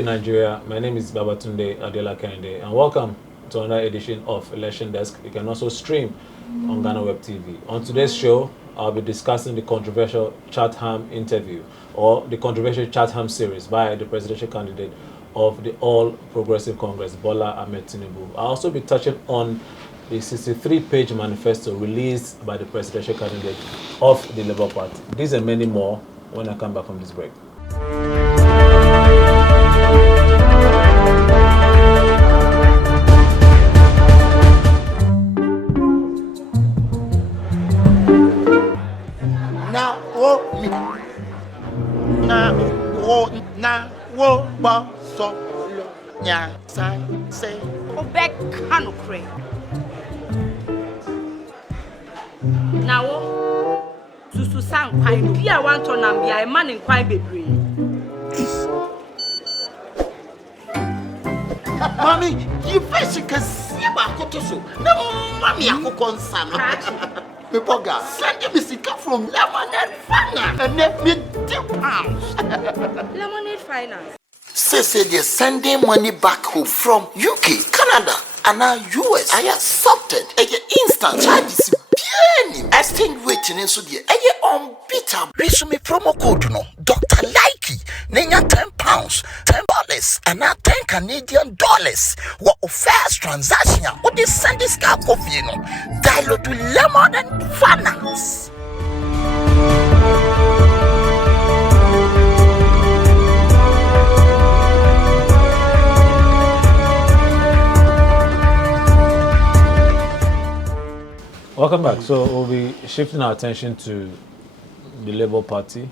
day, Nigeria. My name is Babatunde Adela Kende, and welcome to another edition of Election Desk. You can also stream on GhanaWeb TV. On today's show, I'll be discussing the controversial Chatham interview, or the controversial Chatham series by the presidential candidate of the All Progressive Congress, Bola Ahmed Tinubu. I'll also be touching on the 63-page manifesto released by the presidential candidate of the Labour Party. These and many more when I come back from this break. Now, Susu sang quite dear one ton and be a man in quite baby. Mommy, you first can see about Kotoso. No, Mammy, I cook on some. Pipoga, send me sick from Lemonade Finance and let me £10. Lemonade Finance. Say they're sending money back home from UK, Canada, and now US. I accepted a instant charges. Exchange waiting in so dear. Unbeatable. Resume promo code no. Dr. Likey. Nenya £10, $10, and now $10 Canadian. What first transaction? What is send this car coffee no? Dialogue to lemon and finance. Welcome back. So we'll be shifting our attention to the Labour Party.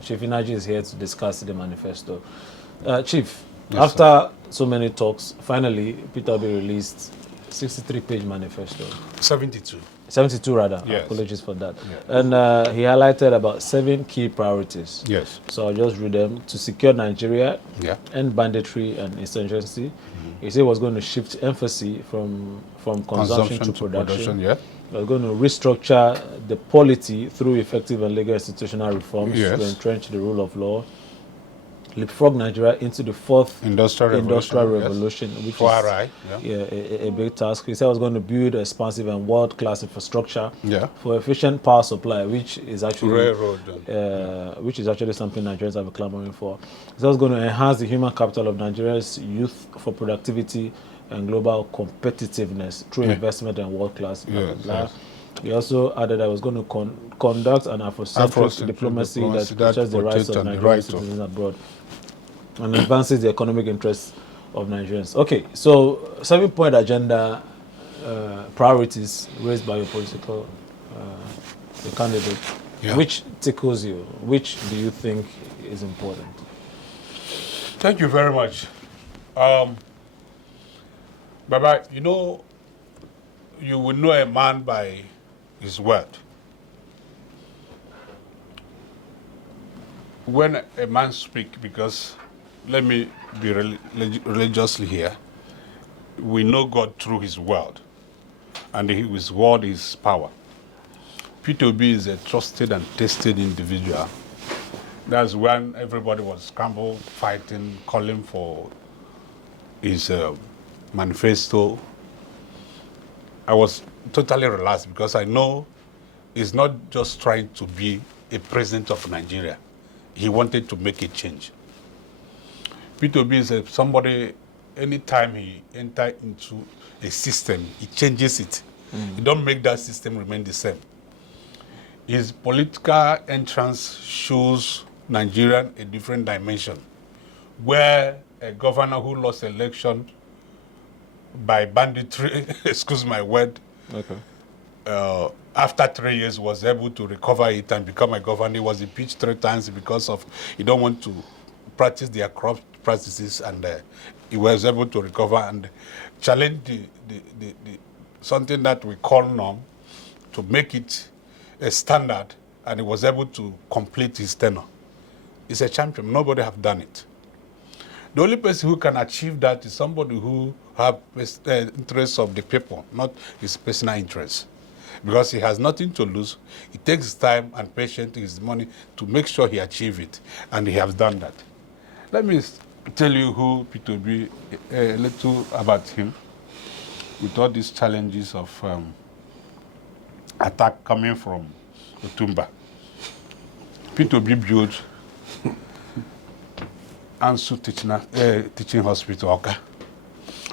Chief Inaji is here to discuss the manifesto. Chief, yes, after so many talks, finally Peter Obi released 63-page manifesto. 72. 72 rather. Yes. Apologies for that. Yeah. And he highlighted about 7 key priorities. Yes. So I'll just read them. To secure Nigeria, end banditry and insurgency. He said he was going to shift emphasis from consumption to production. He was going to restructure the polity through effective and legal institutional reforms to entrench the rule of law, leapfrog Nigeria into the fourth industrial revolution, which is a big task. He said he was going to build expansive and world-class infrastructure for efficient power supply, which is actually something Nigerians have been clamoring for. He said he was going to enhance the human capital of Nigeria's youth for productivity and global competitiveness through investment and world-class. He also added that he was going to conduct an Afrocentric diplomacy that protects the rights of Nigerian citizens abroad and advances the economic interests of Nigerians. Okay, so 7-point agenda priorities raised by your political candidate. Which tickles you? Which do you think is important? Thank you very much. Baba, you know, you will know a man by his word. When a man speaks, because let me be religiously here, we know God through his word, and his word is power. Peter Obi is a trusted and tested individual. That's when everybody was scrambled, fighting, calling for his manifesto. I was totally relaxed because I know he's not just trying to be a president of Nigeria. He wanted to make a change. Peter Obi is somebody, anytime he enters into a system, he changes it. He don't make that system remain the same. His political entrance shows Nigeria a different dimension, where a governor who lost election by banditry, excuse my word, after 3 years was able to recover it and become a governor. He was impeached 3 times because of he don't want to practice their corrupt practices, and he was able to recover and challenge the something that we call norm to make it a standard, and he was able to complete his tenure. He's a champion. Nobody have done it. The only person who can achieve that is somebody who has interests of the people, not his personal interests. Because he has nothing to lose. He takes his time and patience, his money to make sure he achieves it. And he has done that. Let me tell you who Peter Obi, a little about him, with all these challenges of attack coming from Otumba. Peter Obi built Ansu teaching hospital, Oka.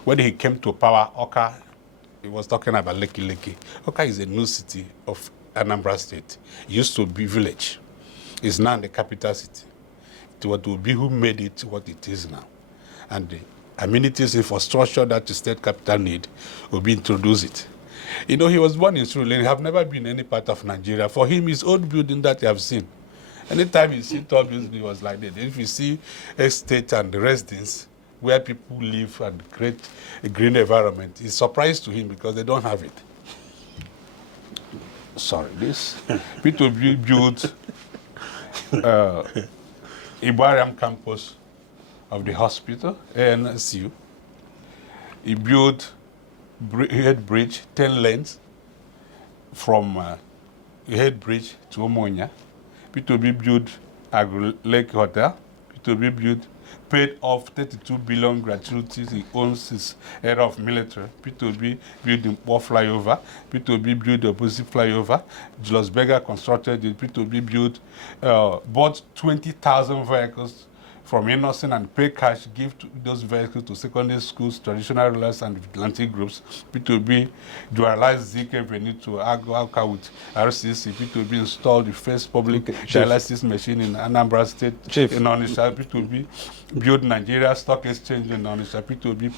When he came to power, Oka, he was talking about Leki. Oka is a new city of Anambra State. It used to be village. It's now the capital city. It was Obi who made it what it is now. And the amenities, infrastructure that the state capital need, Obi introduced it. You know, he was born in Sri Lanka. Have never been any part of Nigeria. For him, his old building that you have seen. Anytime you see tall buildings, it was like that. If you see estate and residence where people live and create a green environment, it's a surprise to him because they don't have it. Sorry, this. Peter Obi built Ibariam campus of the hospital, ANSU. He built Head Bridge, 10 lanes from Head Bridge to Omonia. Peter Obi built Agro Lake Hotel. Peter Obi built, paid off 32 billion gratuities he owns his era of military. Peter Obi built the Mpo flyover. Peter Obi built the opposite flyover. Julius Berger constructed it. Peter Obi built, bought 20,000 vehicles from Innocent and pay cash, give those vehicles to secondary schools, traditional rulers, and vigilante groups. Peter Obi dualized ZK Avenue to Agawaka with RCC. Peter Obi installed the first public dialysis machine in Anambra State in Onitsha. Peter Obi built Nigeria Stock Exchange in Onitsha. Peter Obi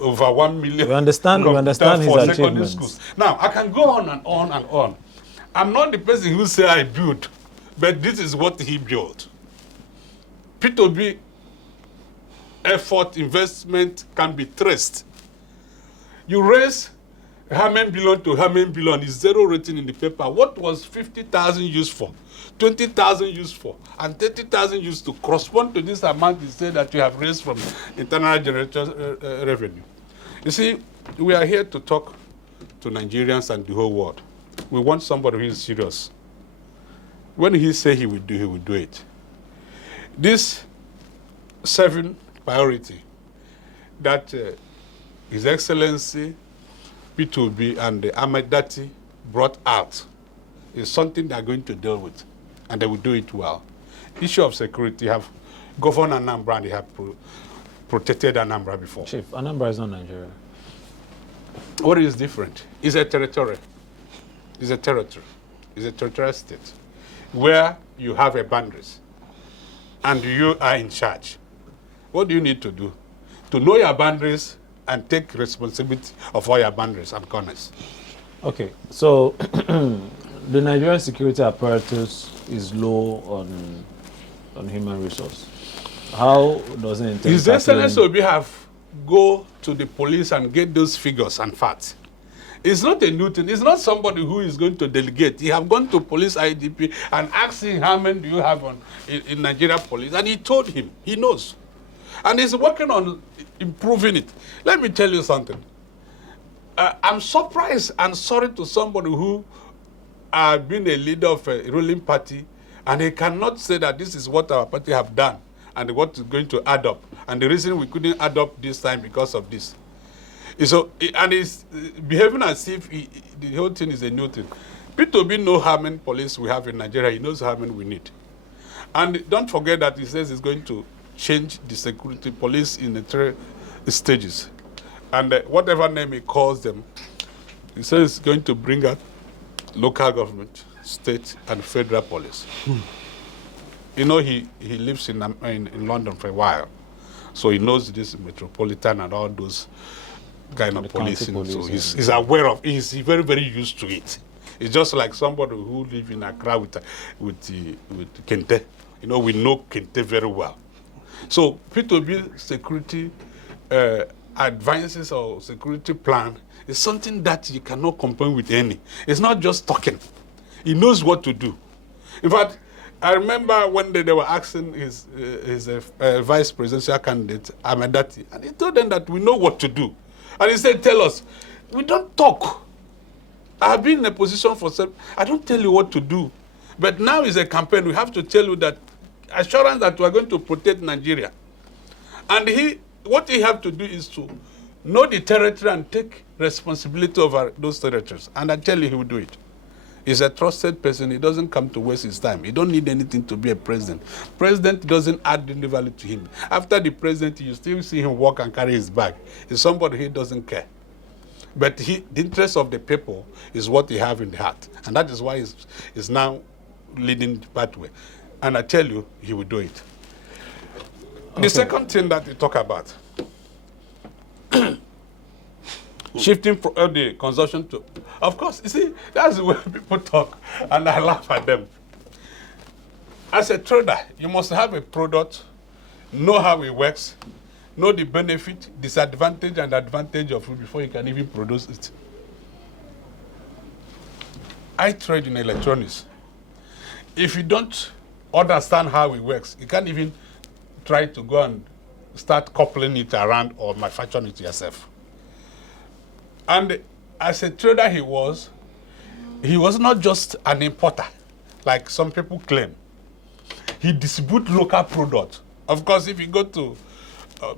over 1 million. We understand his achievements. Schools. Now, I can go on and on and on. I'm not the person who say I built, but this is what he built. Peter Obi effort, investment can be traced. You raise how many billion to how many billion is zero rating in the paper. What was 50,000 used for? 20,000 used for? And 30,000 used to correspond to this amount you say that you have raised from internal generated revenue. You see, we are here to talk to Nigerians and the whole world. We want somebody who is serious. When he say he will do it. This 7 priority that His Excellency Peter Obi and the Ahmed Dati brought out is something they are going to deal with, and they will do it well. Issue of security have governed Anambra and they have protected Anambra before. Chief, Anambra is not Nigeria. What is different? It's a territory. It's a territory. It's a territorial state where you have a boundaries and you are in charge. What do you need to do? To know your boundaries and take responsibility of all your boundaries and corners. Okay, so the Nigerian security apparatus is low on human resource. How does it intend? His Excellency Obi have go to the police and get those figures and facts. It's not a new thing. It's not somebody who is going to delegate. He have gone to police IDP and asked him how many do you have in Nigeria police, and he told him he knows, and he's working on improving it. Let me tell you something. I'm surprised and sorry to somebody who been a leader of a ruling party, and he cannot say that this is what our party have done and what is going to add up, and the reason we couldn't add up this time because of this. So, and he's behaving as if the whole thing is a new thing. Peter Obi knows how many police we have in Nigeria. He knows how many we need. And don't forget that he says he's going to change the security police in the 3 stages. And whatever name he calls them, he says he's going to bring out local government, state, and federal police. You know, he lives in London for a while. So he knows this metropolitan and all those kind of policing. So he's aware of it. He's very, very used to it. It's just like somebody who lives in Accra with Kente. You know, we know Kente very well. So Peter Obi's security advances or security plan is something that you cannot compare with any. It's not just talking. He knows what to do. In fact, I remember one day they were asking his vice presidential candidate, Ahmed Dati, and he told them that we know what to do. And he said, tell us. We don't talk. I've been in a position for I don't tell you what to do. But now is a campaign. We have to tell you that assurance that we are going to protect Nigeria. And what he have to do is to know the territory and take responsibility over those territories. And I tell you, he will do it. He's a trusted person. He doesn't come to waste his time. He don't need anything to be a president. President doesn't add any value to him. After the president, you still see him walk and carry his bag. He's somebody who doesn't care. But the interest of the people is what he have in the heart. And that is why he's now leading the pathway. And I tell you, he will do it. Okay. The second thing that you talk about, shifting from the consumption to, of course, you see, that's the way people talk, and I laugh at them. As a trader, you must have a product, know how it works, know the benefit, disadvantage, and advantage of it before you can even produce it. I trade in electronics. If you don't understand how it works, you can't even try to go and start coupling it around or manufacturing it yourself. And as a trader he was not just an importer, like some people claim. He distributes local products. Of course, if you go to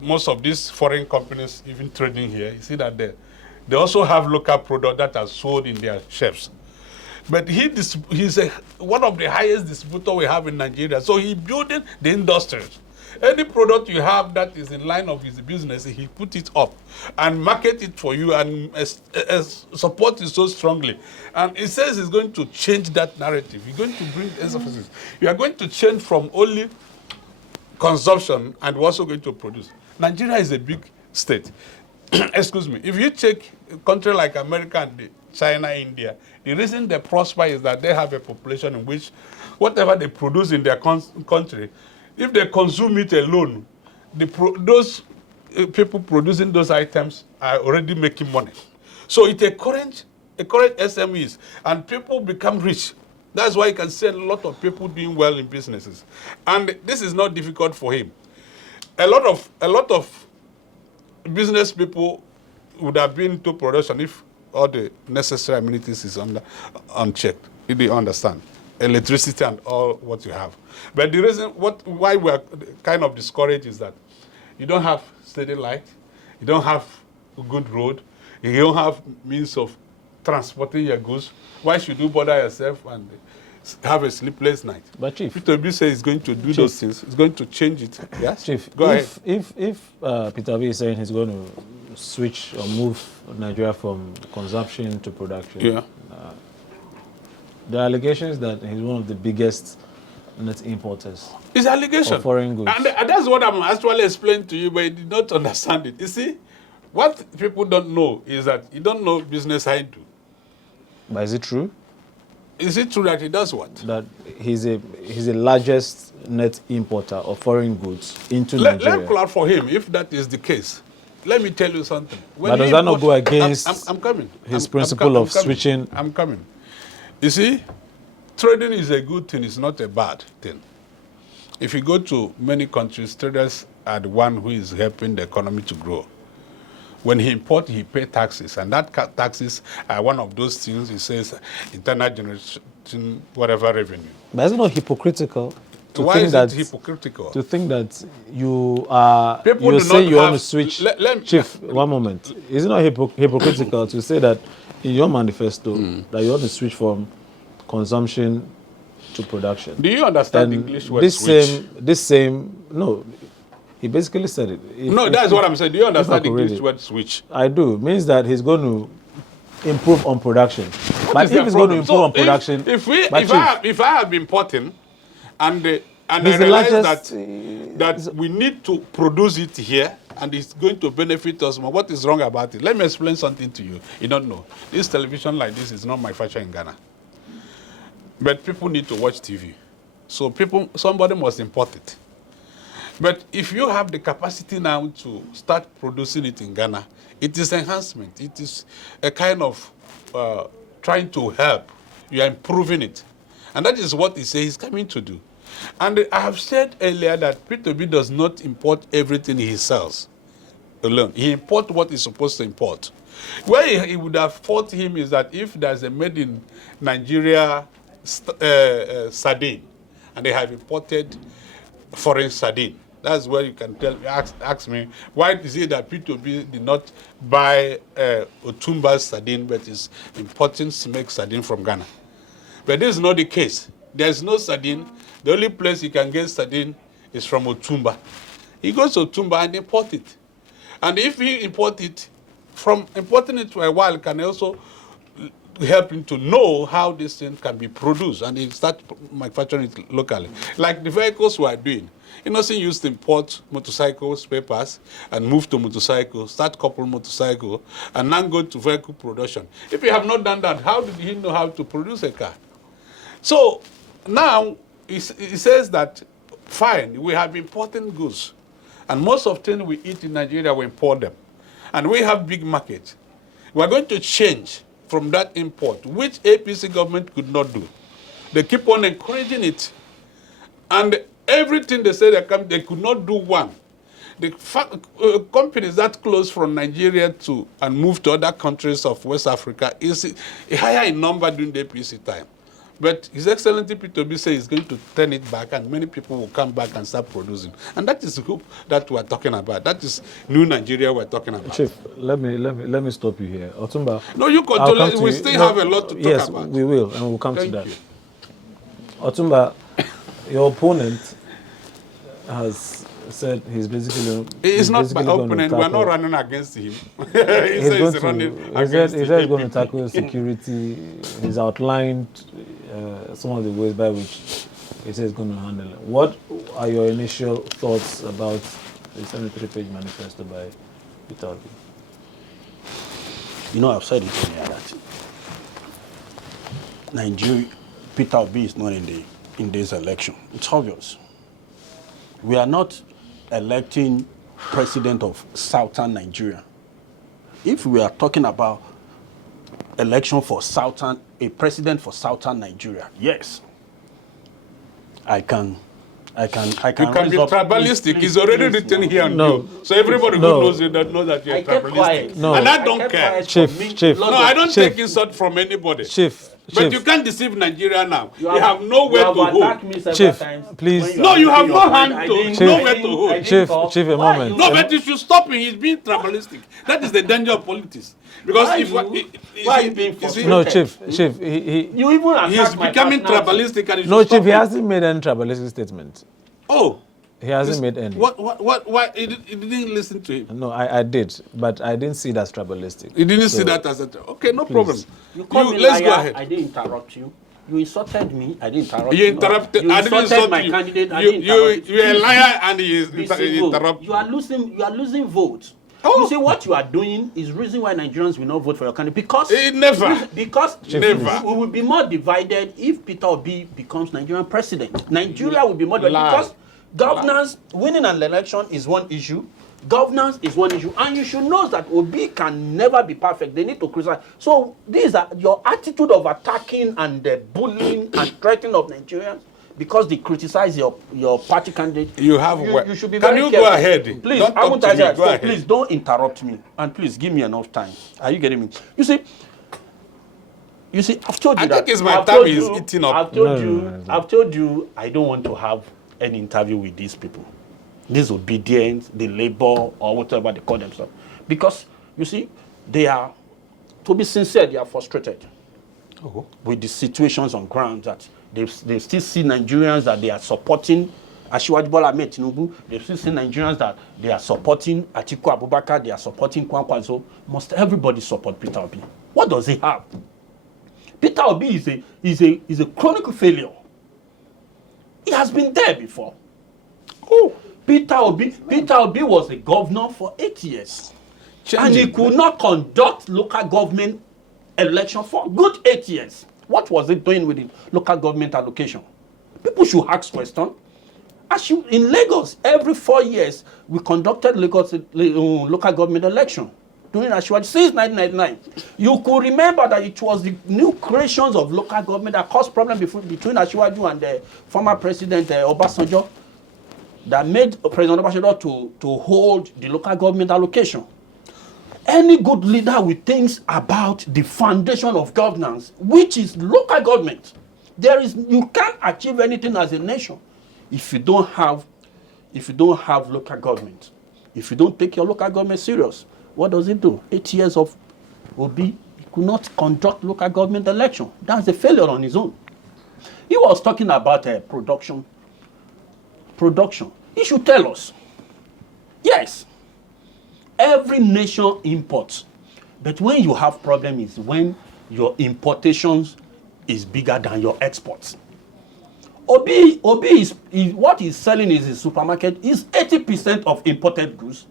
most of these foreign companies, even trading here, you see that they also have local products that are sold in their shelves. But he's one of the highest distributors we have in Nigeria. So he's building the industries. Any product you have that is in line of his business, he put it up and market it for you and support it so strongly. And he says he's going to change that narrative. He's going to bring emphasis. You are going to change from only consumption and we're also going to produce. Nigeria is a big state. Excuse me. If you take a country like America and China, India, the reason they prosper is that they have a population in which whatever they produce in their country, if they consume it alone, those people producing those items are already making money. So it encourages SMEs, and people become rich. That's why you can see a lot of people doing well in businesses. And this is not difficult for him. A lot of business people would have been into production if all the necessary amenities is unchecked. If they understand. Electricity and all what you have. But the reason why we're kind of discouraged is that you don't have steady light, you don't have a good road, you don't have means of transporting your goods. Why should you bother yourself and have a sleepless night? But Chief, Peter Obi says he's going to do those things. He's going to change it. Yes, Chief. Go ahead. If Peter Obi is saying he's going to switch or move Nigeria from consumption to production, yeah. The allegations that he's one of the biggest net importers. It's allegation. Of foreign goods. And that's what I'm actually explaining to you, but you did not understand it. You see, what people don't know is that you don't know business I do. But is it true? Is it true that he does what? That he's the largest net importer of foreign goods into Nigeria. Let's clap for him if that is the case. Let me tell you something. But does that not go against I'm coming. his principle of switching? I'm coming. You see, trading is a good thing, it's not a bad thing. If you go to many countries, traders are the one who is helping the economy to grow. When he imports, he pays taxes, and that taxes are one of those things, he says, internal generation, whatever revenue. But is it not hypocritical to Why think is that, it hypocritical? to think that you are, People you do say not you want to have- switch? let- Chief, one moment. Is it not hypocritical to say that in your manifesto that you want to switch from consumption to production? Do you understand the And English word this switch? no, he basically said it. No, that's what I'm saying. Do you understand the could read English it. word switch? I do. It means that he's going to improve on production. But Is if the he's going to problem? improve So on production, if Chief, I have been importing and I he's the realize largest, that we need to produce it here and it's going to benefit us more, what is wrong about it? Let me explain something to you. You don't know. This television like this is not manufactured in Ghana. But people need to watch TV. So somebody must import it. But if you have the capacity now to start producing it in Ghana, it is enhancement. It is a kind of trying to help. You are improving it. And that is what he says he's coming to do. And I have said earlier that Peter Obi does not import everything he sells alone. He imports what he's supposed to import. Where he would have fought him is that if there's a made in Nigeria sardine, and they have imported foreign sardine. That's where you can ask me, why is it that Peter Obi did not buy Otumba's sardine, but is importing smoked sardine from Ghana? But this is not the case. There's no sardine. The only place you can get sardine is from Otumba. He goes to Otumba and import it. And if he import it, from importing it for a while can also help him to know how this thing can be produced, and he start manufacturing it locally. Like the vehicles we are doing. Innocent used to import motorcycle spare parts and move to motorcycle, start couple motorcycle, and now go to vehicle production. If he have not done that, how did he know how to produce a car? So now he says that, fine, we have importing goods, and most of the things we eat in Nigeria, we import them. And we have big market. We are going to change from that import, which APC government could not do. They keep on encouraging it. And everything they say they could not do one. The companies that close from Nigeria to and move to other countries of West Africa is higher in number during the APC time. But His Excellency Peter Obi says he's going to turn it back, and many people will come back and start producing. And that is the hope that we're talking about. That is new Nigeria we're talking about. Chief, let me stop you here. Otumba. No, you control. We still have a lot to talk about. Yes, we will, and we'll come Thank to that. you. Otumba, your opponent has said he's basically. He's not basically my opponent. We're not running against him. he said he's going to tackle security. He's outlined some of the ways by which he says he's going to handle it. What are your initial thoughts about the 73-page manifesto by Peter Obi? You know, I've said it earlier that Nigeria, Peter Obi is not in this election. It's obvious. We are not electing president of Southern Nigeria. If we are talking about election for a president for Southern Nigeria, yes, I can. You can be tribalistic. It's already written here on you. So everybody who knows you that knows that you're tribalistic. No. And I don't care. Chief. No, I don't take insult from anybody. Chief. But you can't deceive Nigeria now. You have nowhere to hold. Chief, please. No, you have no hand to, nowhere to hold. Chief, a moment. No, but you should stop him. He's being tribalistic. That is the danger of politics. Because why are you being frustrated? No, Chief, You even he's becoming tribalistic. And no, Chief, he hasn't made any tribalistic statement. Oh. He hasn't made any. Why? He didn't listen to him. No, I did, but I didn't see that as tribalistic. He didn't see that as a... Okay, no problem. You called me let's liar. go ahead. I didn't interrupt you. You insulted me. I didn't interrupt you. You interrupted. You I didn't insulted insult my you. candidate. I didn't interrupt You're a liar, and he interrupted. You are losing votes. Oh. You see, what you are doing is reason why Nigerians will not vote for your candidate. Because Never. we will be more divided if Peter Obi becomes Nigerian president. Nigeria will be more divided because governance, winning an election is one issue. Governance is one issue, and you should know that Obi can never be perfect. They need to criticize. So these are your attitude of attacking and bullying and threatening of Nigerians because they criticize your party candidate. You should be very careful. Can you go ahead? Please, don't talk to me. Go ahead. Please don't interrupt me, and please give me enough time. Are you getting me? You see, I've told you I that. think it's my time is eating up. I've told you I don't want to have any interview with these people. These obedience, the labor, or whatever they call themselves. Because, you see, they are, to be sincere, they are frustrated with the situations on ground that they still see Nigerians that they are supporting Asiwaju Bola Ahmed Tinubu. They still see Nigerians that they are supporting Atiku Abubakar, they are supporting Kwankwaso. Must everybody support Peter Obi? What does he have? Peter Obi is a chronic failure. He has been there before. Peter Obi was a governor for 8 years. And he could not conduct local government election for good 8 years. What was it doing with the local government allocation? People should ask questions. In Lagos, every 4 years, we conducted Lagos local government election during Asiwaju since 1999. You could remember that it was the new creations of local government that caused problems between Asiwaju and the former president Obasanjo that made President Obasanjo to hold the local government allocation. Any good leader will think about the foundation of governance, which is local government. You can't achieve anything as a nation if you don't have if you don't have local government, if you don't take your local government serious, what does it do? 8 years of Obi, he could not conduct local government election. That's a failure on his own. He was talking about production. He should tell us. Yes, every nation imports, but when you have problem is when your importations is bigger than your exports. Obi is what he's selling is his supermarket is 80% of imported goods.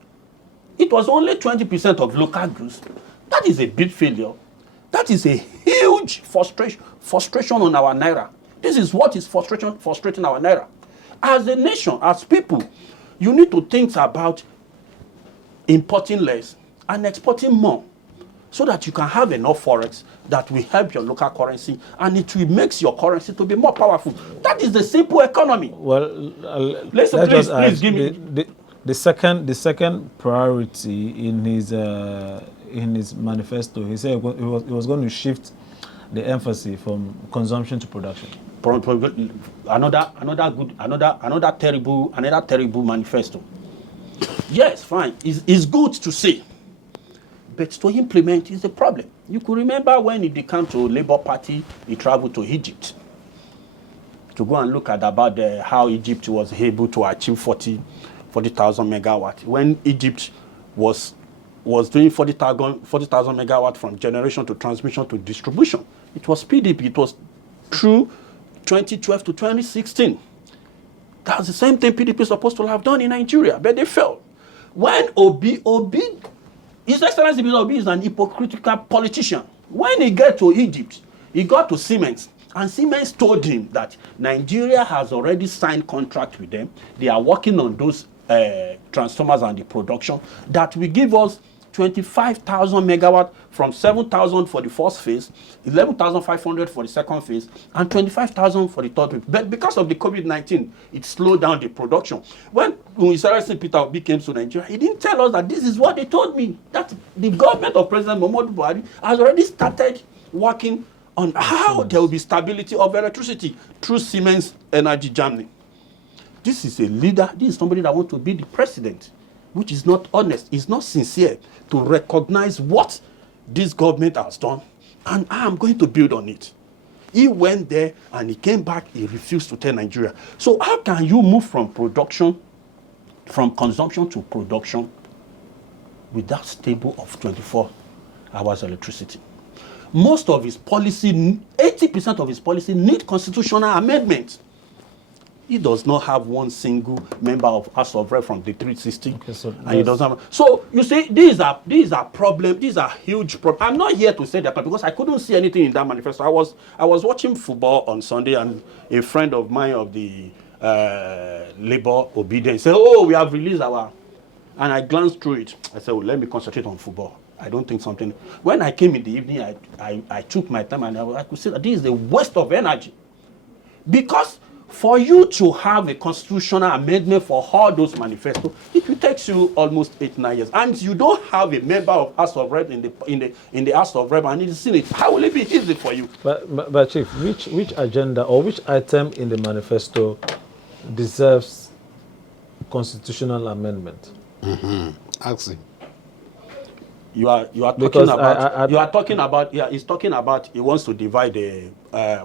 It was only 20% of local goods. That is a big failure. That is a huge frustration on our naira. This is what is frustrating our naira. As a nation, as people, you need to think about importing less and exporting more, so that you can have enough forex that will help your local currency and it will make your currency to be more powerful. That is the simple economy. Well, listen, please give me the second priority in his manifesto. He said he was going to shift the emphasis from consumption to production. Another terrible manifesto. Yes, fine. It's good to say, but to implement is a problem. You could remember when he came to Labour Party, he traveled to Egypt to go and look at about how Egypt was able to achieve 40,000 megawatt. When Egypt was doing 40,000 megawatt from generation to transmission to distribution, it was PDP. It was through 2012 to 2016. That's the same thing PDP is supposed to have done in Nigeria, but they failed. When Obi, His Excellency Peter Obi is an hypocritical politician. When he got to Egypt, he got to Siemens, and Siemens told him that Nigeria has already signed contract with them. They are working on those transformers and the production that will give us 25,000 megawatt from 7,000 for the first phase, 11,500 for the second phase, and 25,000 for the third phase. But because of the COVID-19, it slowed down the production. When His Excellency Peter Obi came to Nigeria, he didn't tell us that this is what they told me, that the government of President Muhammadu Buhari has already started working on how there will be stability of electricity through Siemens Energy Germany. This is a leader, this is somebody that wants to be the president, which is not honest, is not sincere to recognize what this government has done, and I am going to build on it. He went there and he came back, he refused to tell Nigeria. So how can you move from consumption to production with that stable of 24 hours electricity? Most of his policy, 80% of his policy need constitutional amendment. He does not have one single member of House of Rep from the 360. Okay, and he doesn't have. So you see, these are problems. These are huge problems. I'm not here to say that because I couldn't see anything in that manifesto. I was watching football on Sunday, and a friend of mine of the Labour Obedience said, "Oh, we have released our," and I glanced through it. I said, "Well, let me concentrate on football. I don't think something." When I came in the evening, I took my time and I could see that this is a waste of energy, because for you to have a constitutional amendment for all those manifestos, it will take you almost 8-9 years, and you don't have a member of House of Rep in the House of Rep and in the Senate. How will it be easy for you? But Chief, which agenda or which item in the manifesto deserves constitutional amendment? Ask him. You are talking about he's talking about he wants to divide the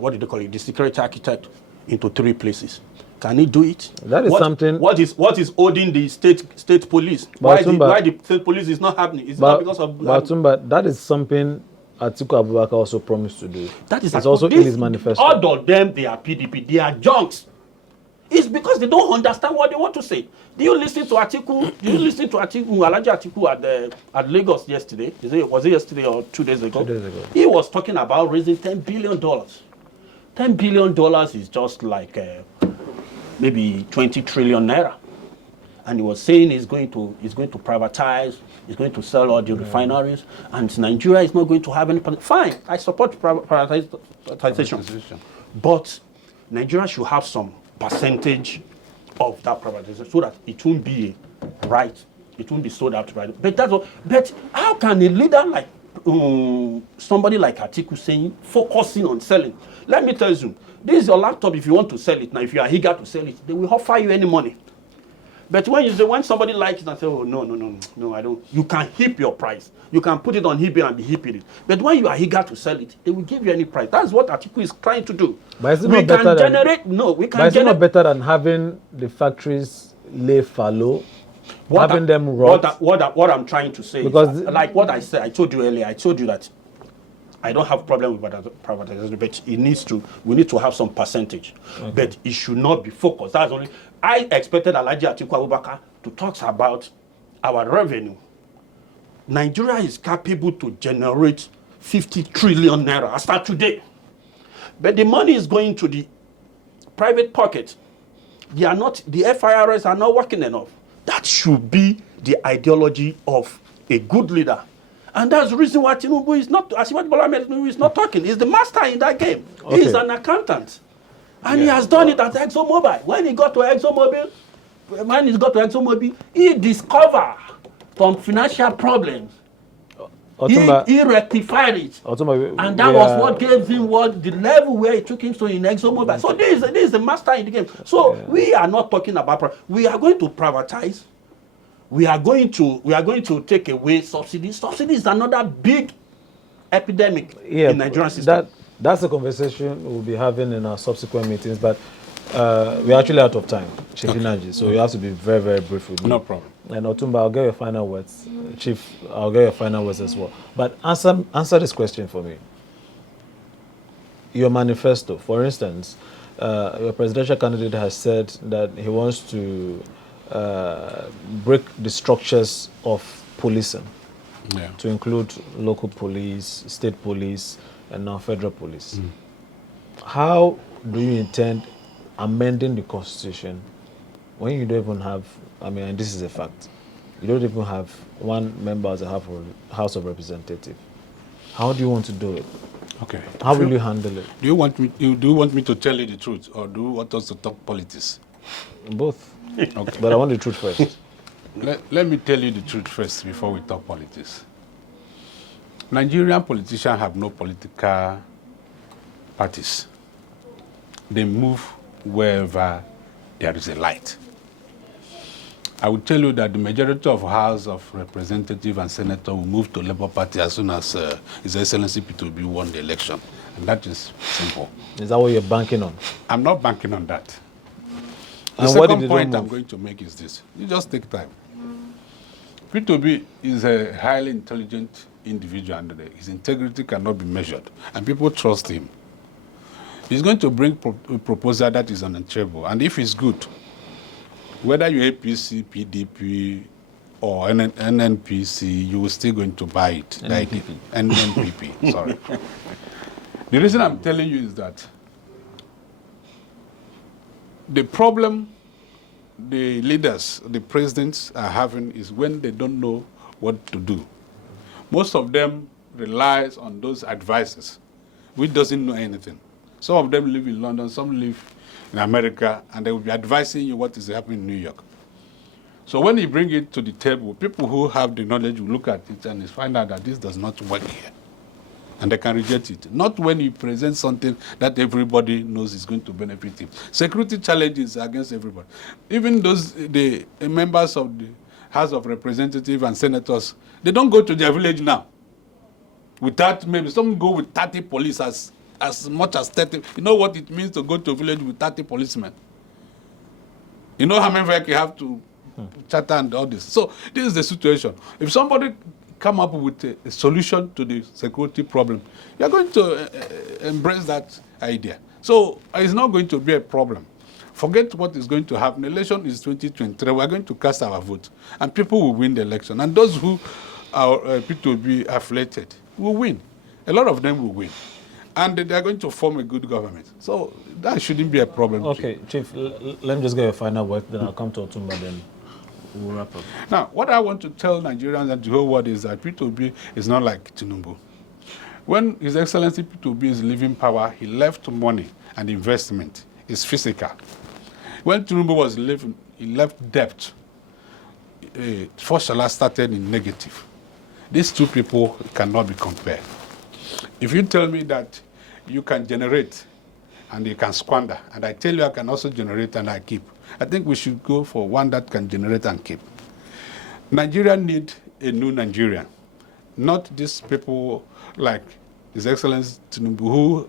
what do they call it, the security architect into 3 places. Can he do it? That is something. What is holding the state police? Why the state police is not happening? Is it not because of Batumba, that is something Atiku Abubakar also promised to do. That is also in his manifesto. All of them, they are PDP. They are junks. It's because they don't understand what they want to say. Do you listen to Atiku? Alhaji Atiku at Lagos yesterday? Was it yesterday or 2 days ago? 2 days ago. He was talking about raising $10 billion. $10 billion is just like maybe 20 trillion naira. And he was saying he's going to privatize, he's going to sell all the refineries, and Nigeria is not going to have any. Fine, I support privatization. But Nigeria should have some percentage of that privatization so that it won't be right, it won't be sold out right. But that's all. But how can a leader like somebody like Atiku saying focusing on selling? Let me tell you, this is your laptop. If you want to sell it now, if you are eager to sell it, they will offer you any money. But when somebody likes it and say, oh, no, I don't. You can heap your price. You can put it on eBay and be heaping it. But when you are eager to sell it, they will give you any price. That's what Atiku is trying to do. But is it not better than, But is it not better than having the factories lay fallow, having them rot? What I'm trying to say because is that, like what I said, I told you earlier, I told you that I don't have problem with privatization, but we need to have some percentage. Okay. But it should not be focused. That's only. I expected Alhaji Atiku Abubakar to talk about our revenue. Nigeria is capable to generate 50 trillion naira as of today. But the money is going to the private pocket. The FIRS are not working enough. That should be the ideology of a good leader. And that's the reason why Tinubu is not, Asiwaju Bola Ahmed Tinubu is not talking. He's the master in that game. Okay. He's an accountant. And he has done it at ExxonMobil. When he got to ExxonMobil, he discovered some financial problems. He rectified it. And that was what gave him the level where he took him to in ExxonMobil. So this is the master in the game. So we are not talking about, we are going to privatize. We are going to take away subsidies. Subsidies is another big epidemic in Nigerian system. That's a conversation we'll be having in our subsequent meetings, but we're actually out of time, Chief Inaji, so you have to be very, very brief with me. No problem. And Otumba, I'll get your final words. Chief, I'll get your final words as well. But answer this question for me. Your manifesto, for instance, your presidential candidate has said that he wants to break the structures of policing to include local police, state police, and now federal police. How do you intend amending the constitution when you don't even have, and this is a fact, you don't even have one member as a House of Representatives? How do you want to do it? Okay. How will you handle it? Do you want me to tell you the truth, or do you want us to talk politics? Both. Okay. But I want the truth first. Let me tell you the truth first before we talk politics. Nigerian politicians have no political parties. They move wherever there is a light. I will tell you that the majority of House of Representatives and Senators will move to Labour Party as soon as His Excellency Peter Obi won the election. And that is simple. Is that what you're banking on? I'm not banking on that. The and second point I'm going to make is this. You just take time. Peter Obi is a highly intelligent individual, and his integrity cannot be measured, and people trust him. He's going to bring a proposal that is unanswerable, and if it's good, whether you're APC, PDP, or NNPC, you're still going to buy it. NNPP, sorry. The reason I'm telling you is that the problem the leaders, the presidents are having is when they don't know what to do. Most of them relies on those advisors, which doesn't know anything. Some of them live in London, some live in America, and they will be advising you what is happening in New York. So when you bring it to the table, people who have the knowledge will look at it and find out that this does not work here. And they can reject it. Not when you present something that everybody knows is going to benefit him. Security challenges against everybody. Even the members of the House of Representatives and Senators, they don't go to their village now. Without, maybe some go with 30 police, as much as 30. You know what it means to go to a village with 30 policemen? You know how many vehicles you have to Chatham and all this. So this is the situation. If somebody come up with a solution to the security problem, you're going to embrace that idea. So it's not going to be a problem. Forget what is going to happen. The election is 2023. We're going to cast our vote, and people will win the election. And those who are people will be affiliated will win. A lot of them will win. And they're going to form a good government. So that shouldn't be a problem. Okay, Chief, let me just get your final word, then I'll come to Otumba, then we'll wrap up. Now, what I want to tell Nigerians and the whole world is that Peter Obi is not like Tinubu. When His Excellency Peter Obi is leaving power, he left money and investment. It's physical. When Tinubu was leaving, he left debt. First Salah started in negative. These two people cannot be compared. If you tell me that you can generate and you can squander, and I tell you I can also generate and I keep, I think we should go for one that can generate and keep. Nigeria need a new Nigerian, not these people like His Excellency Tinubu who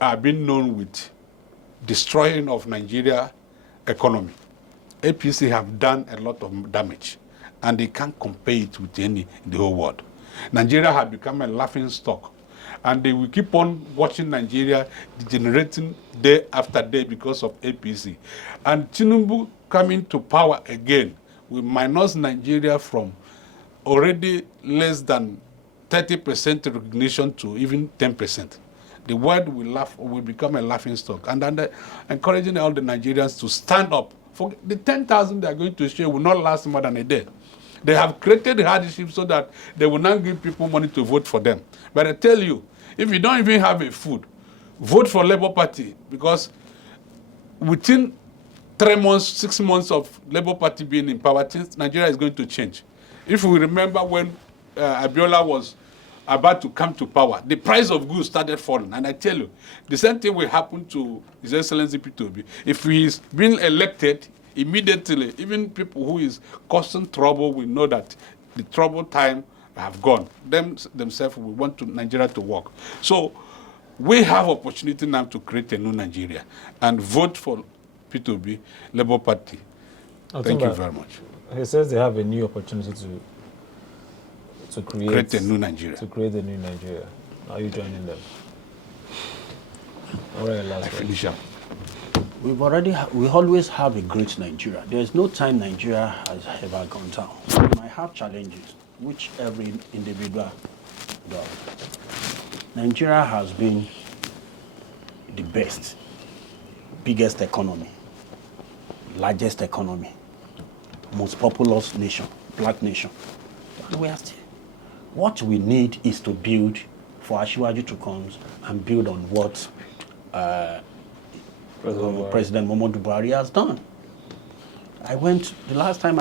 are being known with destroying of Nigeria economy. APC have done a lot of damage, and they can't compare it with any in the whole world. Nigeria has become a laughing stock, and they will keep on watching Nigeria degenerating day after day because of APC. And Tinubu coming to power again will minus Nigeria from already less than 30% recognition to even 10%. The world will become a laughing stock. And then encouraging all the Nigerians to stand up. For the 10,000 they are going to share will not last more than a day. They have created hardship so that they will not give people money to vote for them. But I tell you, if you don't even have a food, vote for Labour Party, because within 3 months, 6 months of Labour Party being in power, Nigeria is going to change. If we remember when Abiola was about to come to power, the price of goods started falling. And I tell you, the same thing will happen to His Excellency Peter Obi. If he is being elected, immediately, even people who is causing trouble will know that the trouble time have gone. Themselves will want to Nigeria to work. So we have opportunity now to create a new Nigeria and vote for Peter Obi, Labour Party. Thank you very much. He says they have a new opportunity to create a new Nigeria. To create a new Nigeria. Are you joining them? All right, last finish up. We always have a great Nigeria. There is no time Nigeria has ever gone down. We might have challenges, which every individual does. Nigeria has been the best, biggest economy, largest economy, most populous nation, black nation. And we are still. What we need is to build for Asiwaju to come and build on what President Muhammadu Buhari has done. I went the last time.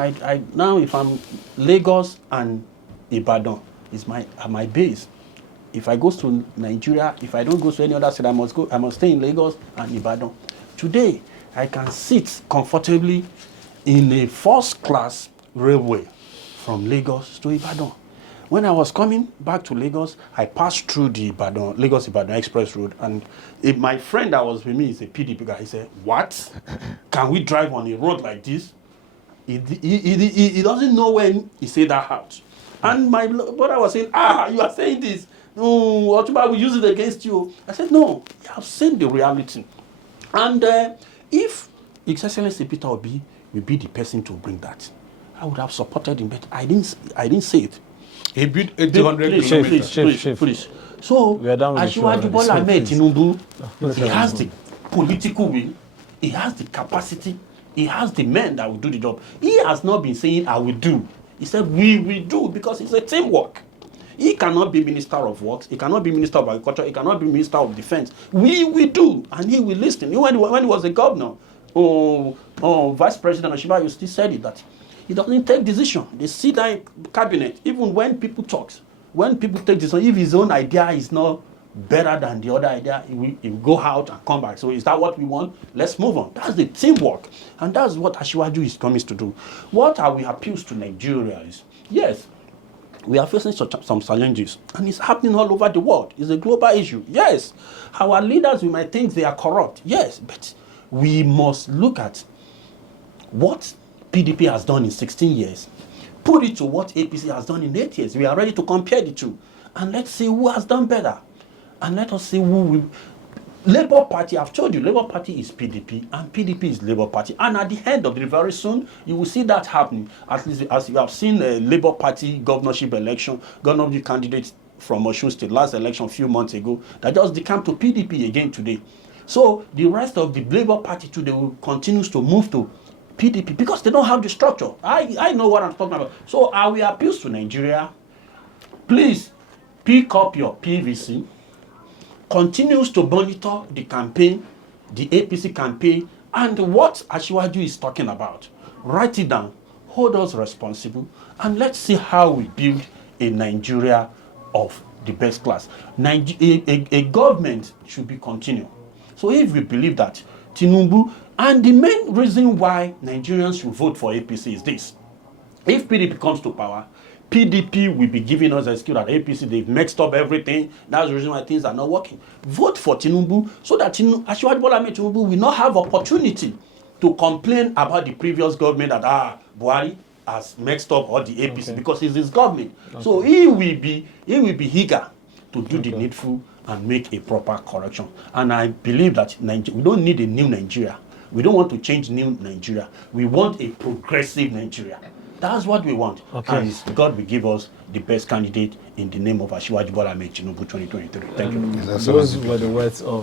Now if I'm Lagos and Ibadan is my base. If I go to Nigeria, if I don't go to any other state, I must stay in Lagos and Ibadan. Today I can sit comfortably in a first-class railway from Lagos to Ibadan. When I was coming back to Lagos, I passed through the Lagos-Ibadan Express Road, and my friend that was with me is a PDP guy. He said, "What? Can we drive on a road like this?" He doesn't know when he said that out. And my brother was saying, you are saying this. No, Otuba will use it against you. I said, no, you have seen the reality. And if His Excellency Peter Obi will be the person to bring that, I would have supported him, but I didn't say it. He built 800 kilometers. Please. So, Asiwaju Bola Ahmed Tinubu, he has the political will, he has the capacity, he has the men that will do the job. He has not been saying, I will do. He said, we will do, because it's a teamwork. He cannot be Minister of Works, he cannot be Minister of Agriculture, he cannot be Minister of Defense. We will do, and he will listen. When he was a governor, Vice President Oshiba, you still said it, that he doesn't take decision. They sit down in cabinet, even when people talk. When people take decision, if his own idea is not better than the other idea, he will go out and come back. So is that what we want? Let's move on. That's the teamwork. And that's what Asiwaju is promised to do. What are we appeals to Nigeria is, yes, we are facing some challenges, and it's happening all over the world. It's a global issue. Yes, our leaders, we might think they are corrupt. Yes, but we must look at what PDP has done in 16 years, put it to what APC has done in 8 years. We are ready to compare the two. And let's see who has done better. And let us see who will. Labour Party, I've told you, Labour Party is PDP, and PDP is Labour Party. And at the end of it, very soon, you will see that happening. At least as you have seen a Labour Party governorship election, governorship candidates from Osun State, last election a few months ago, that just decamped to PDP again today. So the rest of the Labour Party today will continue to move to PDP because they don't have the structure. I know what I'm talking about. So I will appeal to Nigeria. Please pick up your PVC. Continues to monitor the campaign, the APC campaign, and what Asiwaju is talking about. Write it down, hold us responsible, and let's see how we build a Nigeria of the best class. A government should be continued. So if we believe that Tinubu And the main reason why Nigerians should vote for APC is this. If PDP comes to power, PDP will be giving us an excuse that APC, they've mixed up everything. That's the reason why things are not working. Vote for Tinubu so that Asiwaju Bola Ahmed Tinubu will not have opportunity to complain about the previous government that Buhari has mixed up all the APC because it's his government. So he will be eager to do the needful and make a proper correction. And I believe that we don't need a new Nigeria. We don't want to change new Nigeria. We want a progressive Nigeria. That's what we want. And God will give us the best candidate in the name of Asiwaju Bola Ahmed Tinubu 2023. Thank you. Those were the words of